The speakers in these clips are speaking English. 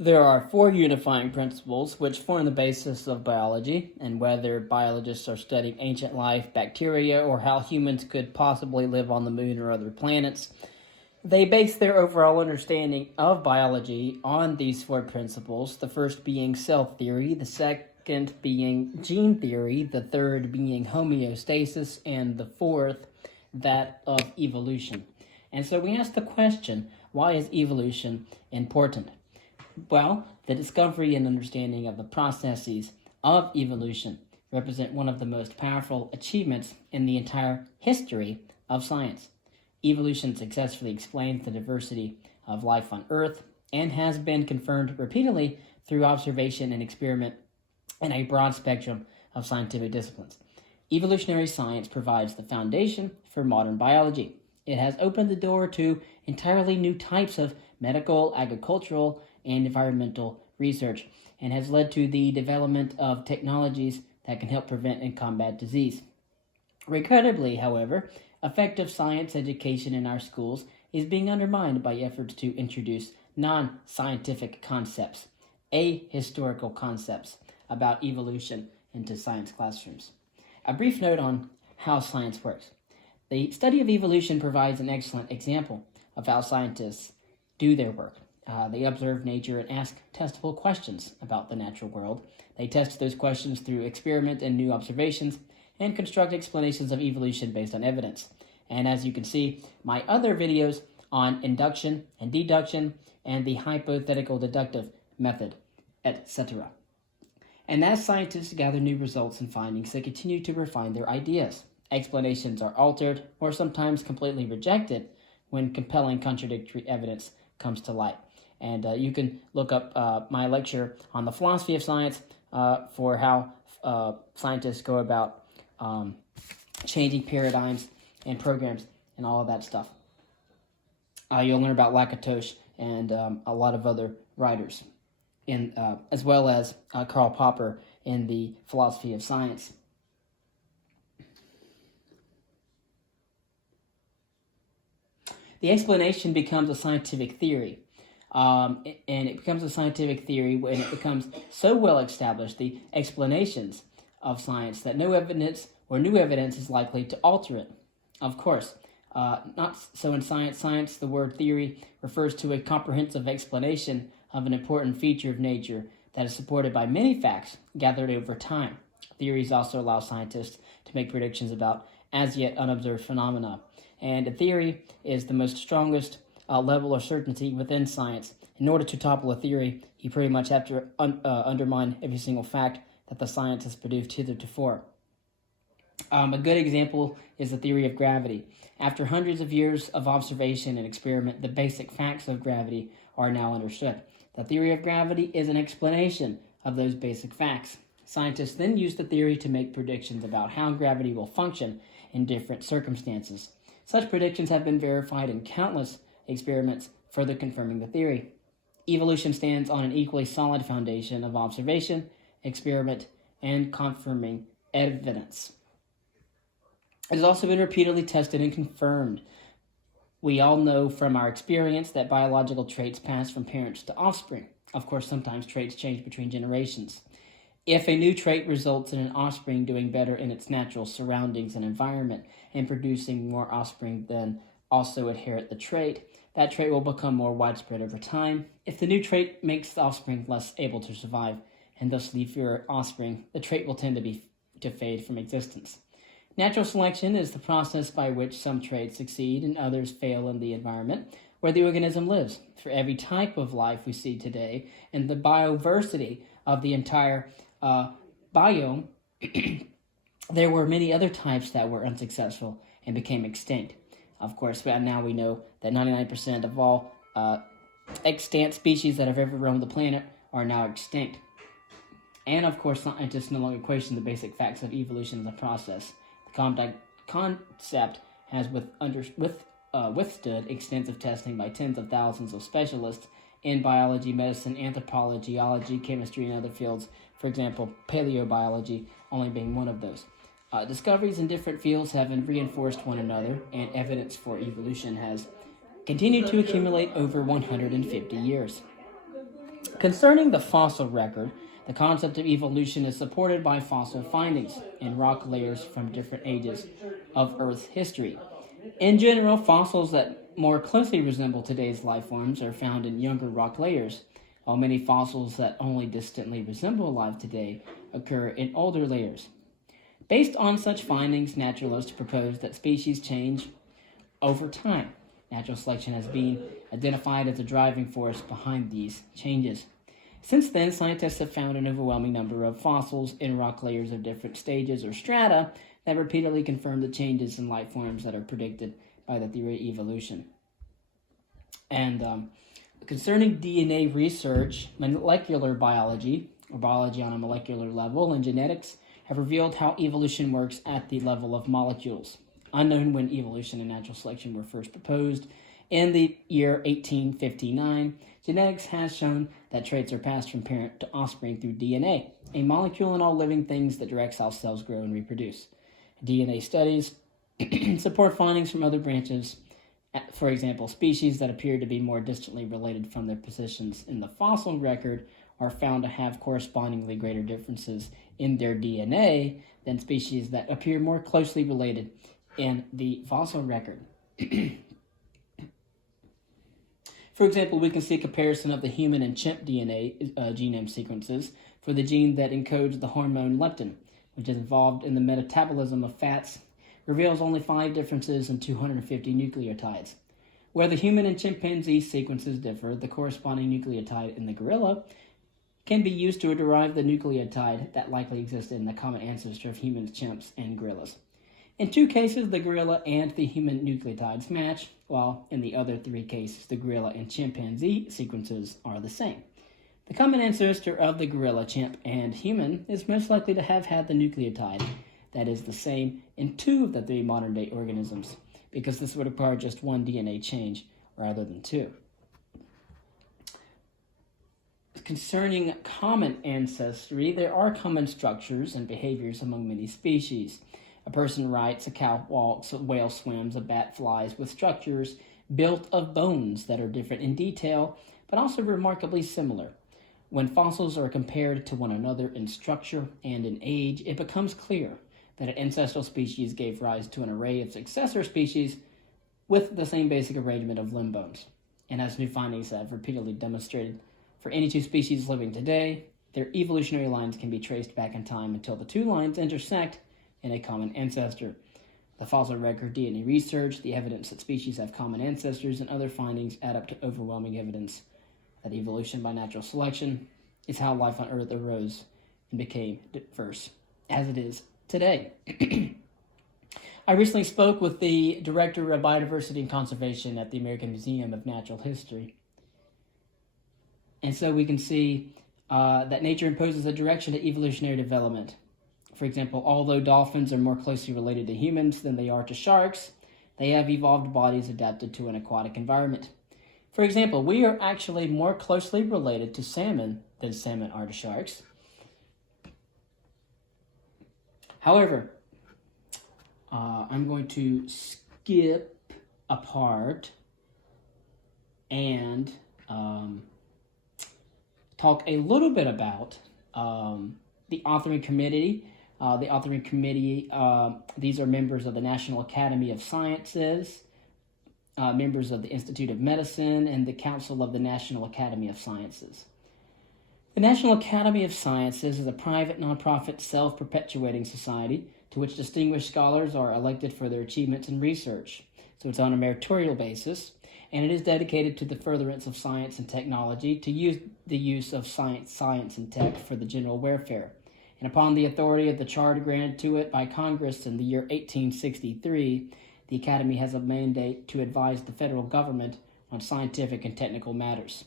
There are four unifying principles which form the basis of biology, and whether biologists are studying ancient life, bacteria, or how humans could possibly live on the moon or other planets, they base their overall understanding of biology on these four principles, the first being cell theory, the second being gene theory, the third being homeostasis, and the fourth that of evolution. And so we ask the question, why is evolution important? Well, the discovery and understanding of the processes of evolution represent one of the most powerful achievements in the entire history of science. Evolution successfully explains the diversity of life on Earth and has been confirmed repeatedly through observation and experiment in a broad spectrum of scientific disciplines. Evolutionary science provides the foundation for modern biology. It has opened the door to entirely new types of medical, agricultural, and environmental research, and has led to the development of technologies that can help prevent and combat disease. Regrettably, however, effective science education in our schools is being undermined by efforts to introduce non-scientific concepts, ahistorical concepts about evolution into science classrooms. A brief note on how science works. The study of evolution provides an excellent example of how scientists do their work. They observe nature and ask testable questions about the natural world. They test those questions through experiment and new observations and construct explanations of evolution based on evidence. And as you can see, my other videos on induction and deduction and the hypothetical deductive method, etc. And as scientists gather new results and findings, they continue to refine their ideas. Explanations are altered or sometimes completely rejected when compelling contradictory evidence comes to light. And you can look up my lecture on the philosophy of science for how scientists go about changing paradigms and programs and all of that stuff. You'll learn about Lakatos and a lot of other writers, as well as Karl Popper in the philosophy of science. The explanation becomes a scientific theory. And it becomes a scientific theory when it becomes so well established, the explanations of science, that no evidence or new evidence is likely to alter it. Of course, not so in science. Science, the word theory, refers to a comprehensive explanation of an important feature of nature that is supported by many facts gathered over time. Theories also allow scientists to make predictions about as yet unobserved phenomena. And a theory is the most strongest level of certainty within science. In order to topple a theory, you pretty much have to undermine every single fact that the science has produced hitherto. A good example is the theory of gravity. After hundreds of years of observation and experiment, the basic facts of gravity are now understood. The theory of gravity is an explanation of those basic facts. Scientists then use the theory to make predictions about how gravity will function in different circumstances. Such predictions have been verified in countless experiments, further confirming the theory. Evolution stands on an equally solid foundation of observation, experiment, and confirming evidence. It has also been repeatedly tested and confirmed. We all know from our experience that biological traits pass from parents to offspring. Of course, sometimes traits change between generations. If a new trait results in an offspring doing better in its natural surroundings and environment and producing more offspring than also inherit the trait, that trait will become more widespread over time. If the new trait makes the offspring less able to survive and thus leave fewer offspring, the trait will tend to fade from existence. Natural selection is the process by which some traits succeed and others fail in the environment where the organism lives. For every type of life we see today and the biodiversity of the entire biome, there were many other types that were unsuccessful and became extinct. Of course, now we know that 99% of all extant species that have ever roamed the planet are now extinct. And of course, scientists no longer question the basic facts of evolution as a process. The concept has withstood extensive testing by tens of thousands of specialists in biology, medicine, anthropology, geology, chemistry, and other fields. For example, paleobiology only being one of those. Discoveries in different fields have reinforced one another, and evidence for evolution has continued to accumulate over 150 years. Concerning the fossil record, the concept of evolution is supported by fossil findings in rock layers from different ages of Earth's history. In general, fossils that more closely resemble today's life forms are found in younger rock layers, while many fossils that only distantly resemble life today occur in older layers. Based on such findings, naturalists propose that species change over time. Natural selection has been identified as the driving force behind these changes. Since then, scientists have found an overwhelming number of fossils in rock layers of different stages or strata that repeatedly confirm the changes in life forms that are predicted by the theory of evolution. And concerning DNA research, molecular biology, or biology on a molecular level, and genetics have revealed how evolution works at the level of molecules. Unknown when evolution and natural selection were first proposed, in the year 1859, genetics has shown that traits are passed from parent to offspring through DNA, a molecule in all living things that directs how cells grow and reproduce. DNA studies support findings from other branches. For example, species that appear to be more distantly related from their positions in the fossil record are found to have correspondingly greater differences in their DNA than species that appear more closely related in the fossil record. For example, we can see a comparison of the human and chimp DNA genome sequences for the gene that encodes the hormone leptin, which is involved in the metabolism of fats, reveals only 5 differences in 250 nucleotides. Where the human and chimpanzee sequences differ, the corresponding nucleotide in the gorilla can be used to derive the nucleotide that likely existed in the common ancestor of humans, chimps, and gorillas. In 2 cases, the gorilla and the human nucleotides match, while in the other 3 cases, the gorilla and chimpanzee sequences are the same. The common ancestor of the gorilla, chimp, and human is most likely to have had the nucleotide that is the same in 2 of the 3 modern-day organisms, because this would require just 1 DNA change rather than 2. Concerning common ancestry, there are common structures and behaviors among many species. A person writes, a cow walks, a whale swims, a bat flies, with structures built of bones that are different in detail, but also remarkably similar. When fossils are compared to one another in structure and in age, it becomes clear that an ancestral species gave rise to an array of successor species with the same basic arrangement of limb bones. And as new findings have repeatedly demonstrated, for any 2 species living today, their evolutionary lines can be traced back in time until the 2 lines intersect in a common ancestor. The fossil record, DNA research, the evidence that species have common ancestors, and other findings add up to overwhelming evidence that evolution by natural selection is how life on Earth arose and became diverse as it is today. I recently spoke with the Director of Biodiversity and Conservation at the American Museum of Natural History. And so we can see that nature imposes a direction to evolutionary development. For example, although dolphins are more closely related to humans than they are to sharks, they have evolved bodies adapted to an aquatic environment. For example, we are actually more closely related to salmon than salmon are to sharks. However, I'm going to skip a part and talk a little bit about the authoring committee. These are members of the National Academy of Sciences, members of the Institute of Medicine, and the Council of the National Academy of Sciences. The National Academy of Sciences is a private, nonprofit, self-perpetuating society to which distinguished scholars are elected for their achievements in research. So it's on a meritorial basis, and it is dedicated to the furtherance of science and technology, to use the use of science, and tech for the general welfare. And upon the authority of the charter granted to it by Congress in the year 1863, the Academy has a mandate to advise the federal government on scientific and technical matters.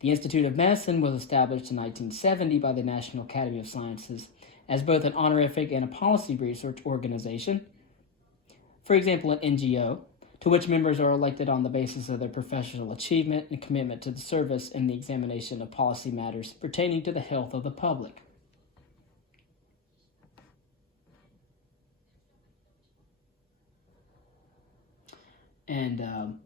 The Institute of Medicine was established in 1970 by the National Academy of Sciences as both an honorific and a policy research organization. For example, an NGO, to which members are elected on the basis of their professional achievement and commitment to the service and the examination of policy matters pertaining to the health of the public. And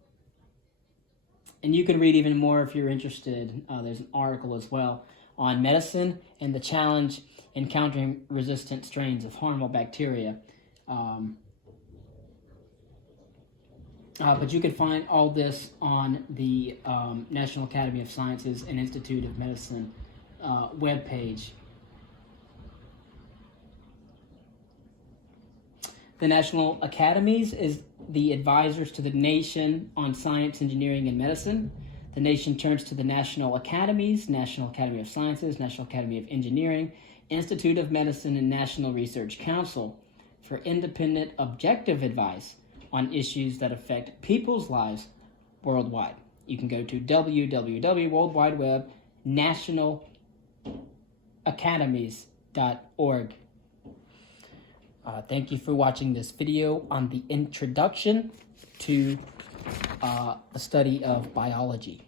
And you can read even more if you're interested. There's an article as well on medicine and the challenge in countering resistant strains of harmful bacteria. But you can find all this on the National Academy of Sciences and Institute of Medicine webpage. The National Academies is the advisors to the nation on science, engineering, and medicine. The nation turns to the National Academies, National Academy of Sciences, National Academy of Engineering, Institute of Medicine, and National Research Council for independent, objective advice on issues that affect people's lives worldwide. You can go to www.worldwideweb.nationalacademies.org. Thank you for watching this video on the introduction to the study of biology.